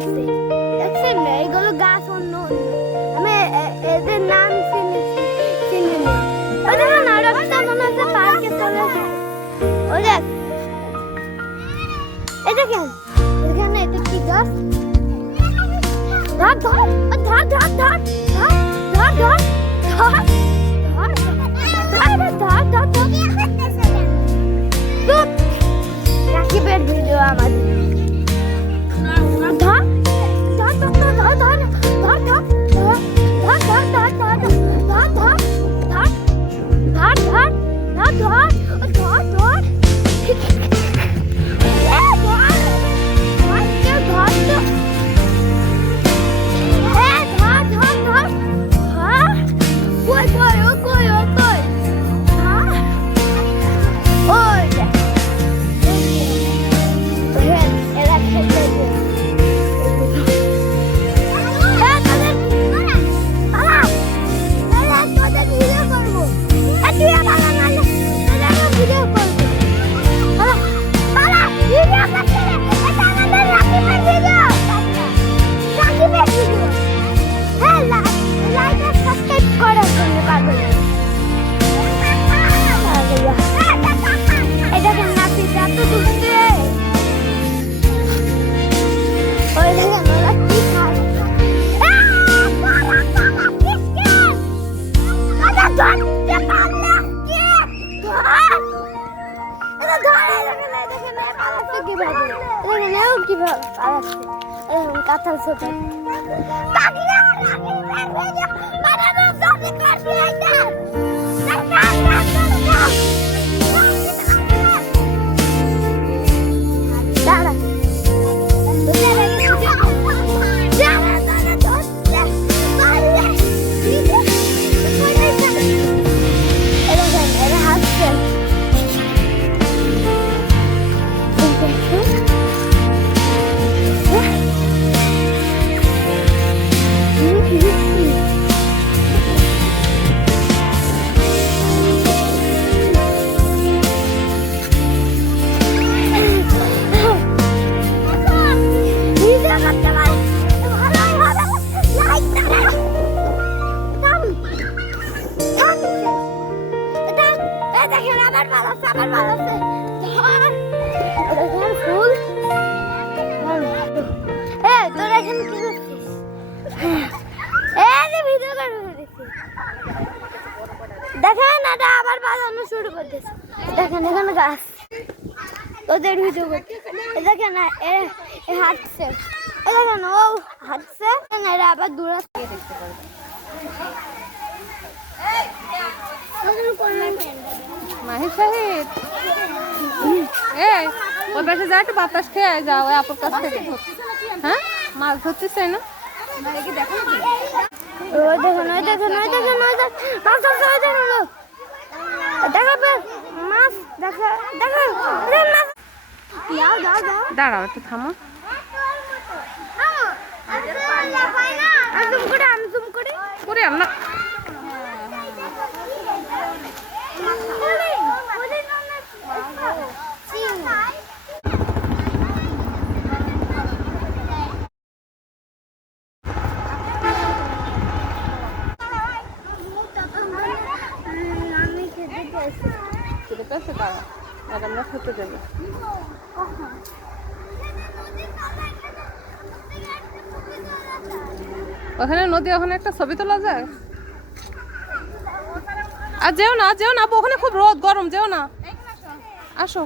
আছে, দেখছেন এইগুলো গাছ অন্য অন্য, আমি এদের নাম চিনি না। ওই দেখুন আর একটা মনে হচ্ছে পার্কে চলে যায়। ওই দেখ, এই দেখেন এখানে এটা কি গাছ? ধর ধর ধর ধর ধর ধর ধর ধর রাকিবের ভিডিও আমাদের ধর ধর ধর ধর ধর ধর ধর ধর ধর ধর ধর ধর ধর ধর ধর ধর ধর কাঁঠাল ছোট ফুল। তোরা এখানে কি করছিস? দেখেন এটা আবার বাজানো শুরু করতেছে। দেখেন এখানে গাছ, ওদের ভিডিও করতে দেখেন এ হাঁটছে, দেখেন ও হাঁটছে, এরা আবার দূরে দেখতে পারবে। মাহির সাহেব ওই পাশে যা একটু বাতাস খেয়ে যাও ওই আপুর কাছ থেকে। হ্যাঁ মাছ ধরতেছ না? ওই দেখুন ওই দেখুন ওই দেখুন ওই দেখ মাছ ধরছে, ওই দেখুন দেখাবে মাছ, দেখা দেখা মাছ। দাঁড়াও একটু থামো। আমি জুম করে করে আমরা খেতে পেয়েছে তারা, আর আমরা খেতে দেবো। ওখানে নদী, ওখানে একটা ছবি তোলা যায়। আর যেও না ওখানে খুব রোদ গরম, যেও না, আসো।